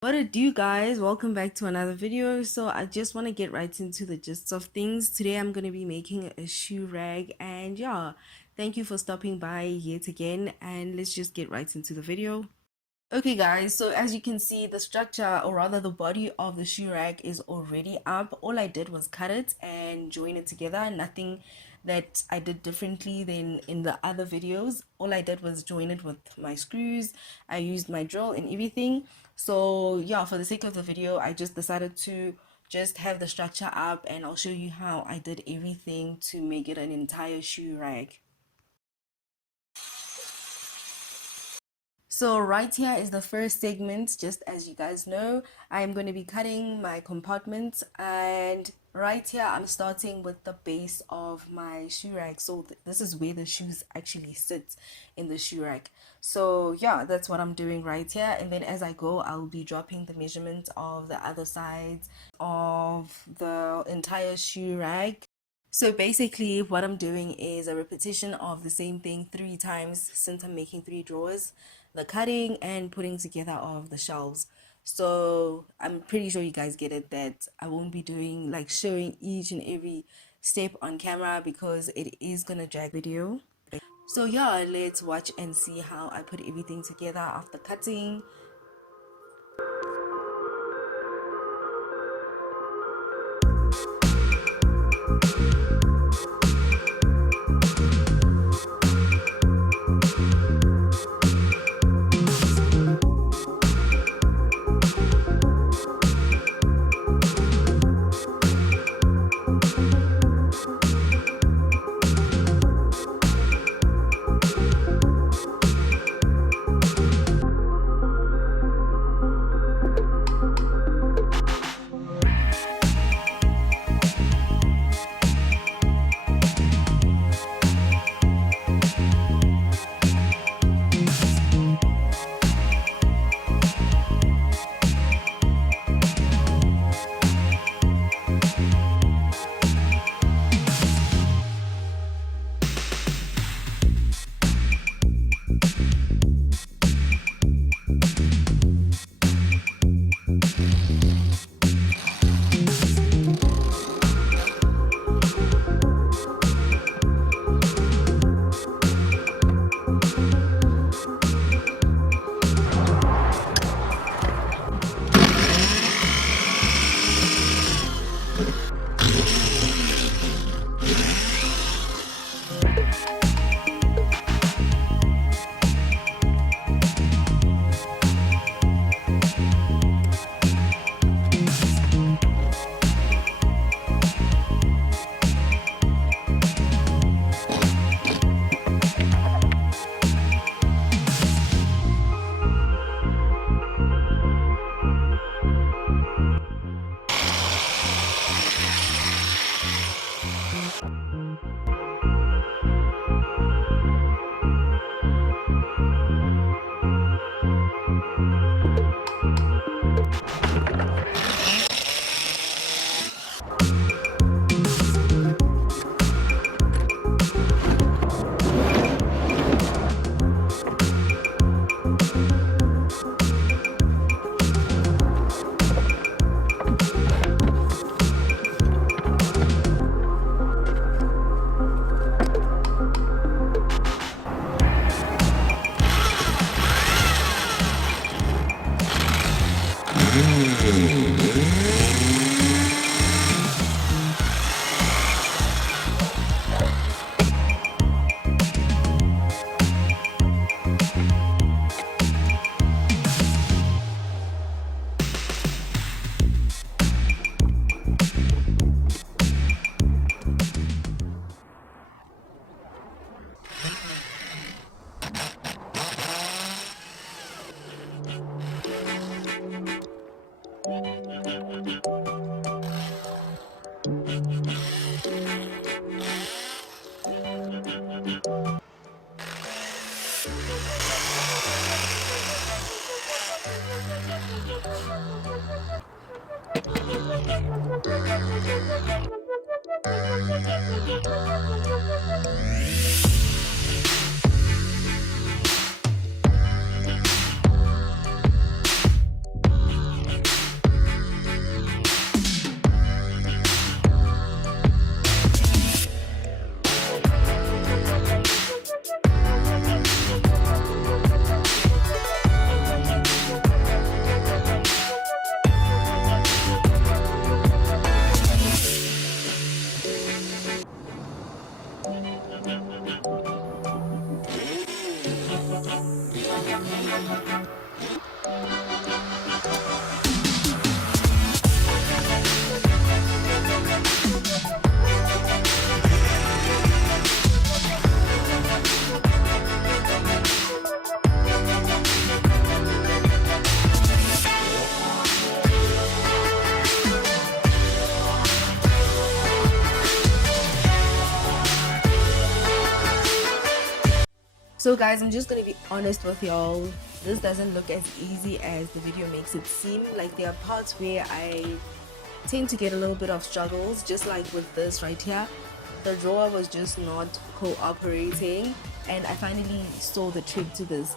What it do, guys? Welcome back to another video. So I just want to get right into the gist of things. Today I'm going to be making a shoe rag, and yeah, thank you for stopping by yet again, and let's just get right into the video. Okay guys, so as you can see, the structure, or rather the body of the shoe rack, is already up. All I did was cut it and join it together. Nothing that I did differently than in the other videos. All I did was join it with my screws. I used my drill and everything. So yeah, for the sake of the video, I just decided to just have the structure up, and I'll show you how I did everything to make it an entire shoe rack. So right here is the first segment. Just as you guys know, I'm going to be cutting my compartments, and right here I'm starting with the base of my shoe rack. So this is where the shoes actually sit in the shoe rack. So yeah, that's what I'm doing right here, and then as I go I'll be dropping the measurement of the other sides of the entire shoe rack. So basically what I'm doing is a repetition of the same thing 3 times, since I'm making 3 drawers, the cutting and putting together of the shelves. So I'm pretty sure you guys get it, that I won't be doing like showing each and every step on camera because it is gonna drag video. So yeah, let's watch and see how I put everything together after cutting. So guys, I'm just gonna be honest with y'all. This doesn't look as easy as the video makes it seem. Like, there are parts where I tend to get a little bit of struggles, just like with this right here. The drawer was just not cooperating, and I finally saw the trick to this.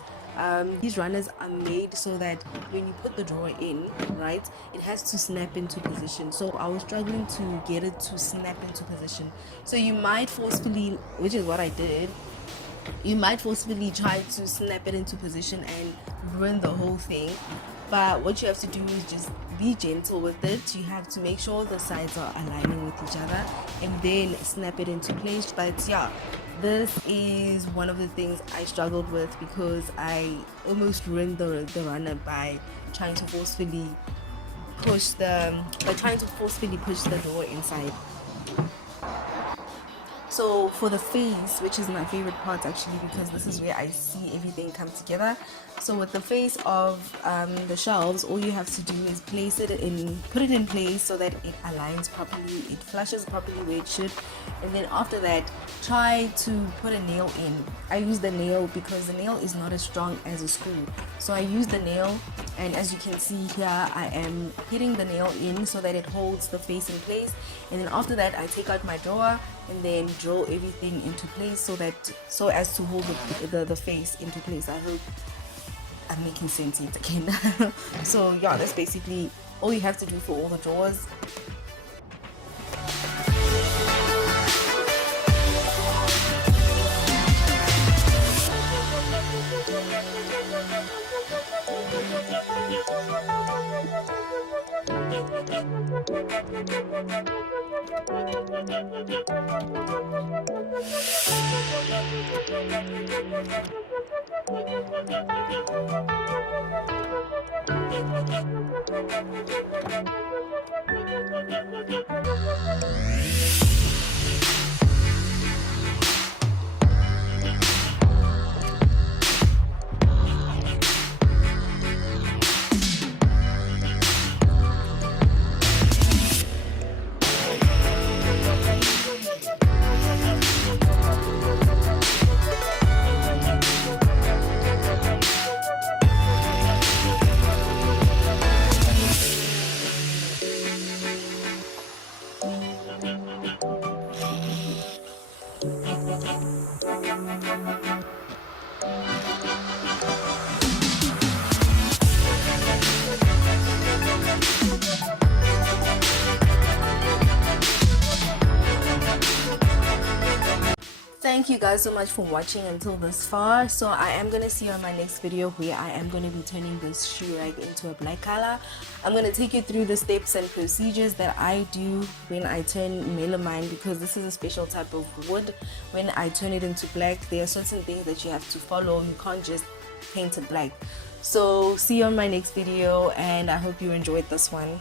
These runners are made so that when you put the drawer in, right, it has to snap into position. So I was struggling to get it to snap into position. So you might forcefully, which is what I did, you might forcefully try to snap it into position and ruin the whole thing. But what you have to do is just be gentle with it. You have to make sure the sides are aligning with each other and then snap it into place. But yeah, this is one of the things I struggled with, because I almost ruined the runner by trying to forcefully push the door inside. So for the face, which is my favorite part actually, because this is where I see everything come together. So with the face of the shelves, all you have to do is put it in place so that it aligns properly, it flushes properly where it should. And then after that, try to put a nail in. I use the nail because the nail is not as strong as a screw. So I use the nail, and as you can see here, I am hitting the nail in so that it holds the face in place. And then after that, I take out my drawer and then drill everything into place so as to hold the face into place. I hope I'm making sense yet again. So yeah, that's basically all you have to do for all the drawers. Thank you guys so much for watching until this far. So I am going to see you on my next video, where I am going to be turning this shoe rack into a black color. I'm going to take you through the steps and procedures that I do when I turn melamine, because this is a special type of wood. When I turn it into black, there are certain things that you have to follow. You can't just paint it black. So see you on my next video, and I hope you enjoyed this one.